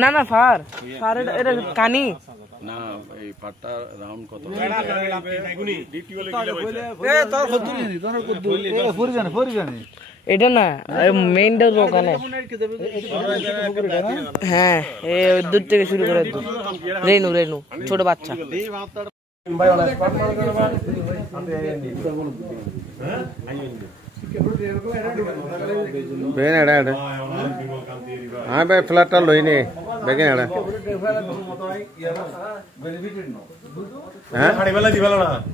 না না far far এটা কানি না এই পাটটা রাউন্ড কত এটা না মেইনটা ওখানে হ্যাঁ এই দূর থেকে শুরু করে রেনু রেনু ছোট বাচ্চা हाँ भाई फ्लैट लो ही बेगे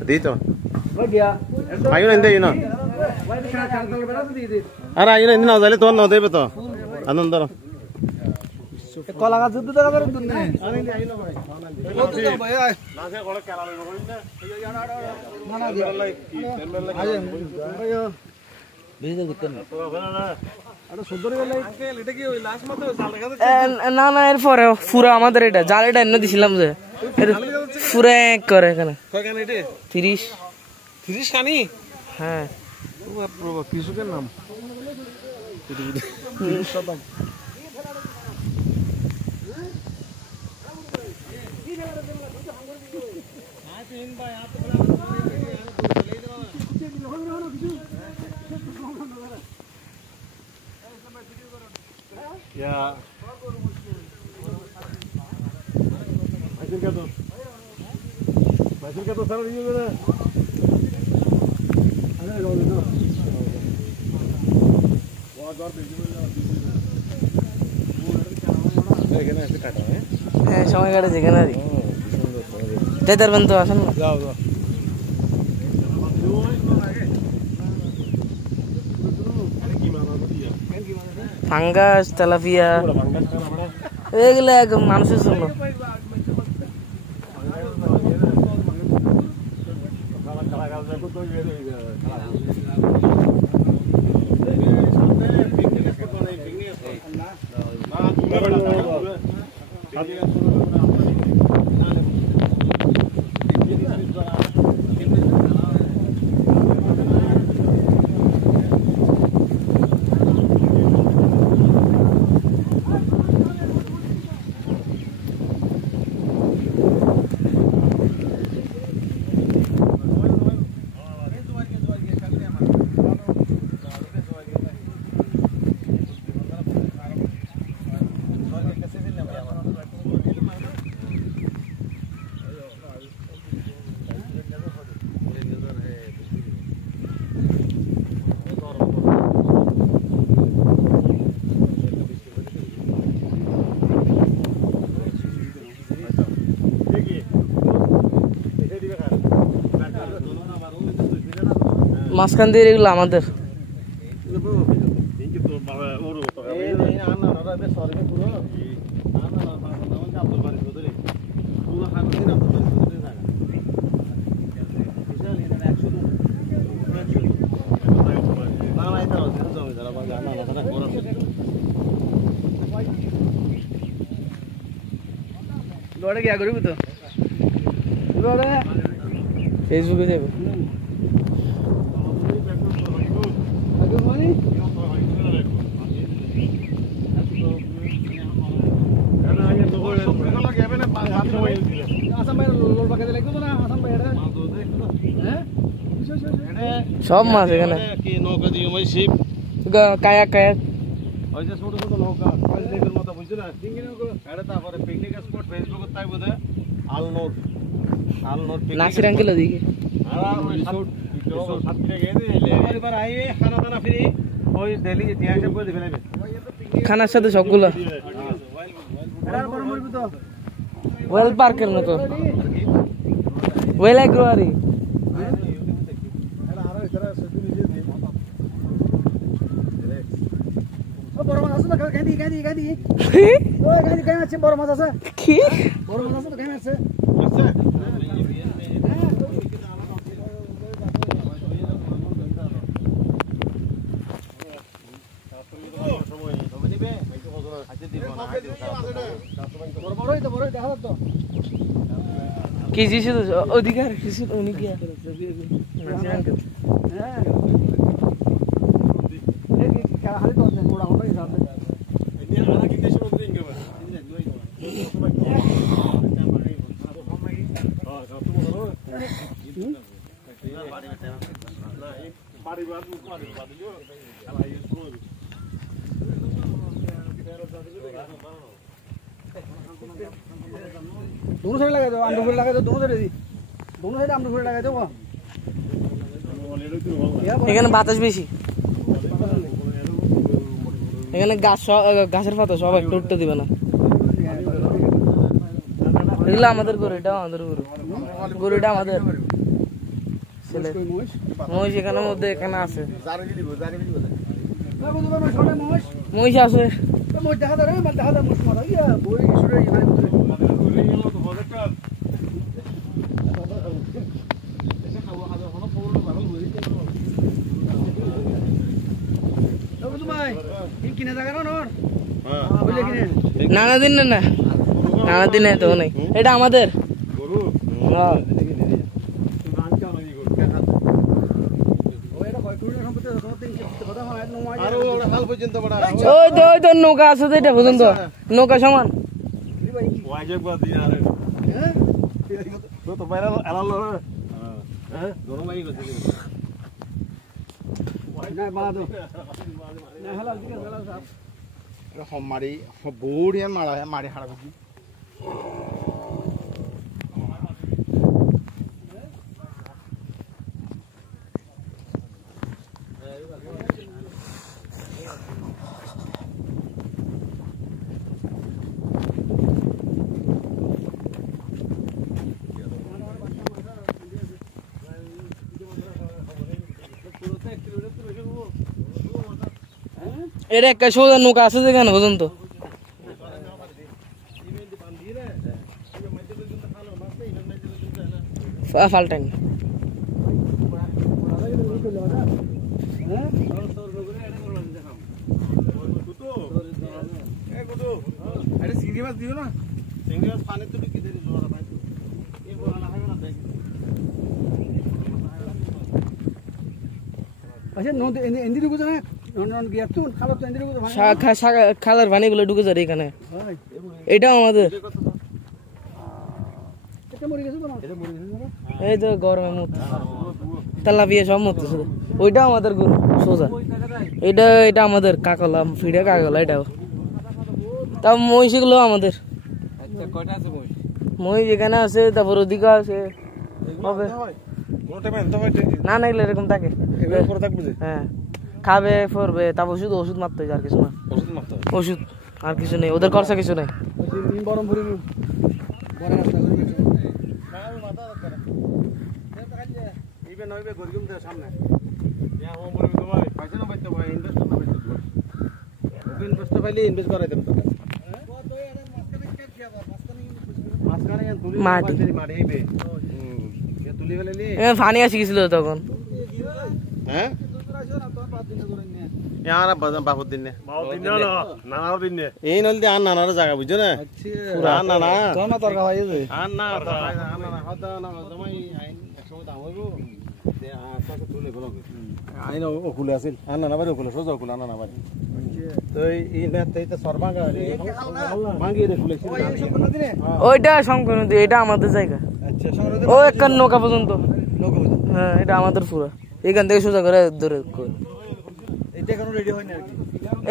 दी तो आयु ना अरे आयु ना जाले तो नौ दे तो आनंद কলা গাছ যুদ্ধ দেখা যাবে দুধ নেই না না এরপরে পুরো আমাদের এটা জাল এটা এনে দিছিলাম যে পুরো এক করে এখানে 30 কানি হ্যাঁ কৃষকের নাম Ya. Masih kata sana dia mana? Ada kalau itu. Wah, dar pergi mana? Kena itu kata ya? সময় কাটে যেখানে দেদার বন্ধু আসেন না যাও যাও ফাঙ্গাস তেলাপিয়া এগুলো একদম মানুষের জন্য মাঝখান দিয়ে এগুলো আমাদের ফেসবুকে দেবে সব মাছ এখানে কায়াক কায়াক ছোট ছোট নৌকা মতো বুঝছো না তারপরে পিকনিক স্পট ফেসবুক তাই বোধ আলনোর আলনোর নাসির আঙ্কেল ওদিকে খানার সাথে সবগুলো ওয়েল পার্কের মতো ওয়েল এগ্রোয়ারি বড় মাছ আছে না গাদি গাদি গাদি ওই গাদি কেন আছে বড় মাছ আছে কি বড় মাছ আছে কেন আছে किसी से तो अधिकार किसी उन्हीं किया दोनों साइड लगा दो आमदो फुल लगा दो दोनों साइड आमदो फुल लगा दो এখানে বাতাস বেশি এখানে গাছের পাতা সব একটা উঠতে দিবে না এগুলো আমাদের গরু এটা আমাদের গরুটা আমাদের ছেলে মহিষ এখানের মধ্যে এখানে আছে মহিষ আছে দেখা দা মোষ মারা ইয়া বই শুরু এখানে নানা দিন না নানা দিনে তো নেই এটা আমাদের ওই তো নৌকা আছে তো এটা পর্যন্ত নৌকা সমান মারি বড়িয়া মারা মারি হারা এটা একটা সোজা নৌকা আছে যেখানে পর্যন্ত ফাল্টাইন চিংড়ি মাছ দিও না চিংড়ি মাছ পানি তো ঢুকি দিই আচ্ছা নদী এন্দি ঢুকে না নন গিয়া তো খালো তো এন্দি ঢুকে খালার পানিগুলো ঢুকে যায় এখানে এটাও আমাদের এটা মরে গেছে কোন এই তো গরমে মুত তেলাপিয়া সব মরতেছে ওইটাও আমাদের গরু সোজা এটা আমাদের কাকলা ফিডে কাকলা এটাও তাও মহিষগুলো আমাদের মহিষ এখানে আছে তারপর ওদিকে আছে হবে না না এগুলো এরকম থাকে হ্যাঁ খাবে পড়বে তারপর ওষুধ মারতে হয় আর কিছু না ওষুধ আর কিছু নেই ওদের খরচা কিছু নেই গরম ভরি বড় রাস্তা সামনে ইনভেস্ট পাইলে ইনভেস্ট করাই দেব মাটি পানি আসি গেছিল তখন হ্যাঁ এই নলদি আর নানার জায়গা বুঝছো না ওকুলে আছিল আর নানা বাড়ি ওকুলে সোজা ওকুলে নানা বাড়ি তো ওইটা শঙ্কর নদী এটা আমাদের জায়গা ও একটা নৌকা পর্যন্ত হ্যাঁ এটা আমাদের পুরো এখান থেকে সোজা করে ধরে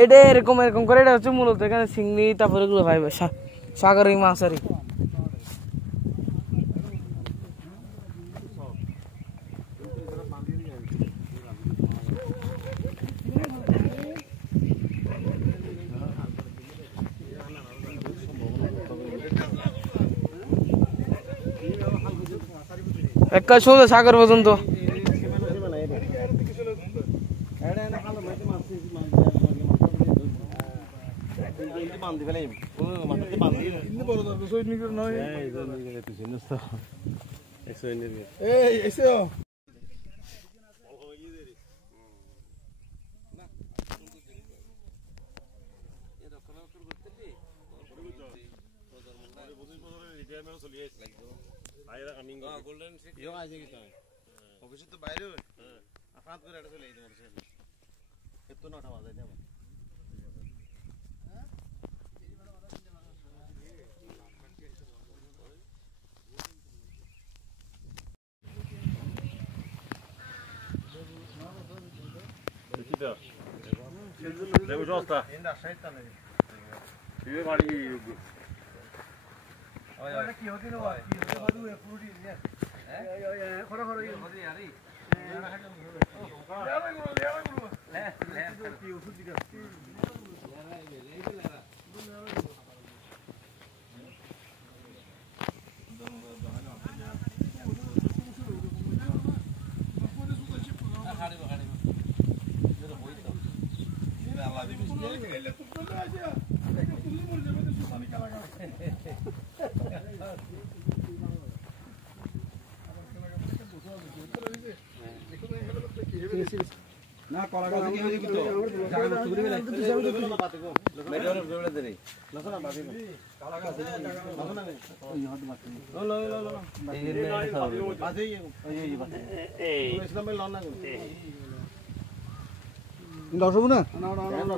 এটা এরকম এরকম করে এটা হচ্ছে মূলত এখানে চিংড়ি তারপরে এগুলো ভাই সাগরি মাছ আর একটা সোজা সাগর পর্যন্ত অফিসে তো বাইরে আফাত করে এটা চলে যেতে পারছে এত নটা বাজে যাবো অবস্থা বাড়ি কি হতে না কলা গাছ কি হয়ে যাবে তো জায়গা নষ্ট করে গেলে মেজর বেড়ে দেরি লসনা বাদি কলা গাছ লসনা নেই ওই হাত মারতে লো এই বাজে এই বাজে এই ইসলামে লন না দশব না না না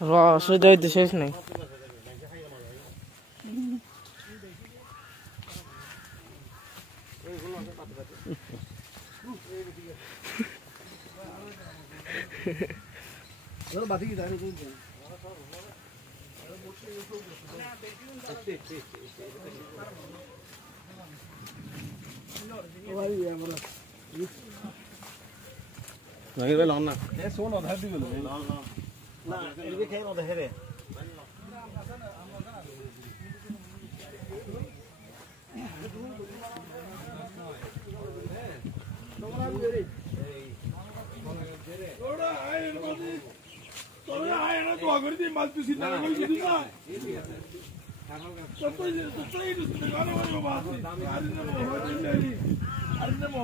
রস যাইতে শেষ নাই বাতি কি যায় नहीं लॉन ना ए सोन आधार दी बोलो लॉन ना इनके खेल होते हैं रे थोड़ा आए ना तो अगर दी माल तुसी ना कोई दी ना तो ही तो गाना वाली बात है आज ने हो नहीं आज ने मो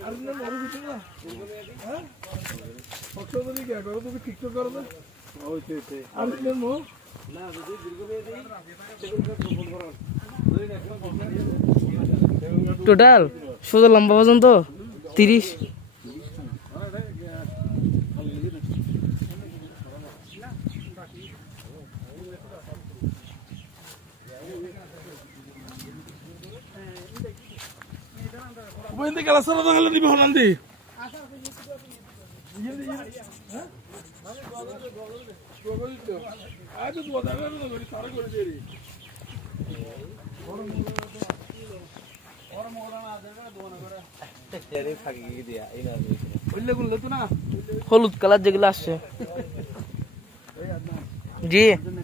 अरे मारू कुछ ना हां पक्ष तो नहीं क्या करो तो ठीक तो करो ना ओए ते अरे मो ना दीदी दीर्घ में दे सेकंड का फोन करो টোটাল সোজা লম্বা পর্যন্ত 30 Buende que la sala no le dijo Nandi. Aja tu ada kan ngori sara ngori deri. Orang orang ada kan dua negara. तेरे फाकी की दिया इना ওইলে গুলো তো না হলুদ কালার যেগুলো আসছে জি এখানে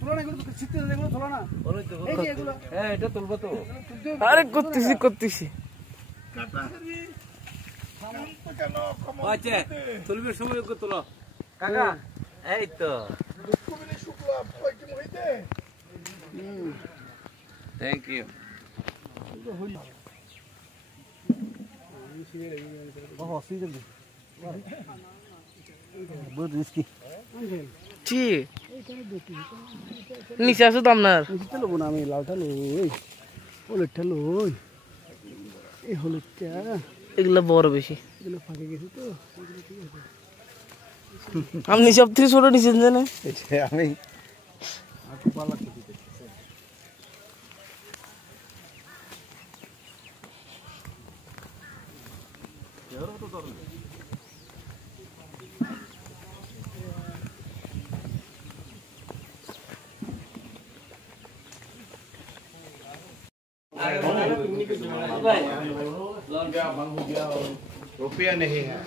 তুলো না এগুলো শীতে এগুলো তুলো না এই যে এগুলো হ্যাঁ এটা তুলবো তো আরে করতেছি আচ্ছা তুলবে সময় কো তুলো কাকা এই তো Come শুকলা পয় কি হইতে? থ্যাংক ইউ बहुत सी जल्दी बहुत रिस्की জি নিচে আসো তো আপনার চলো বোনা আমি লাউটা লই হলুদটা লই এই হলুদটা এগুলো বড় বেশি এগুলো ফাঁকে গেছে তো আপনি সব থেকে ছোট নিচেন জানে আমি আকু পালা কিছু रुपया नहीं है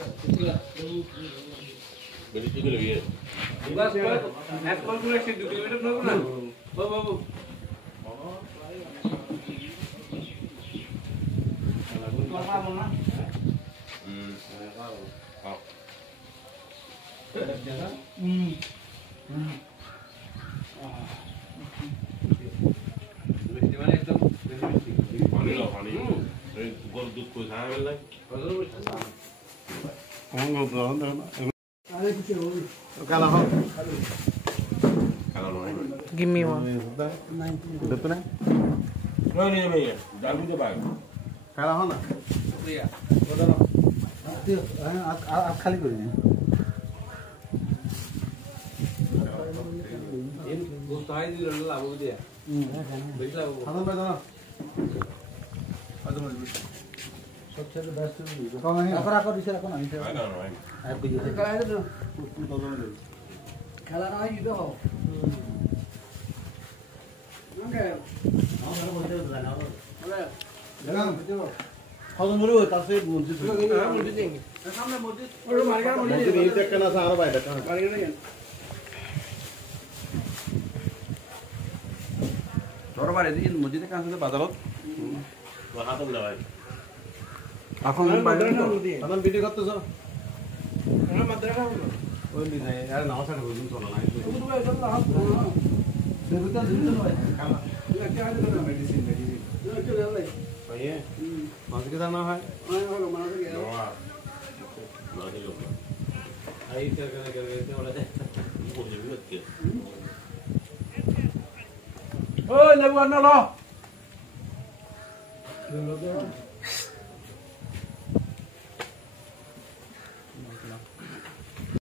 Give me one. आप खाली कर খেলা না হয় দিতে হোক মসজিদে কাছে বাজারত এখন ভিডিও করতেছ ওই দিনে আরে নাও সাথে বলুন চলো না ভাইয়ে মাঝে জানা হয় ওই লেবু আনা লো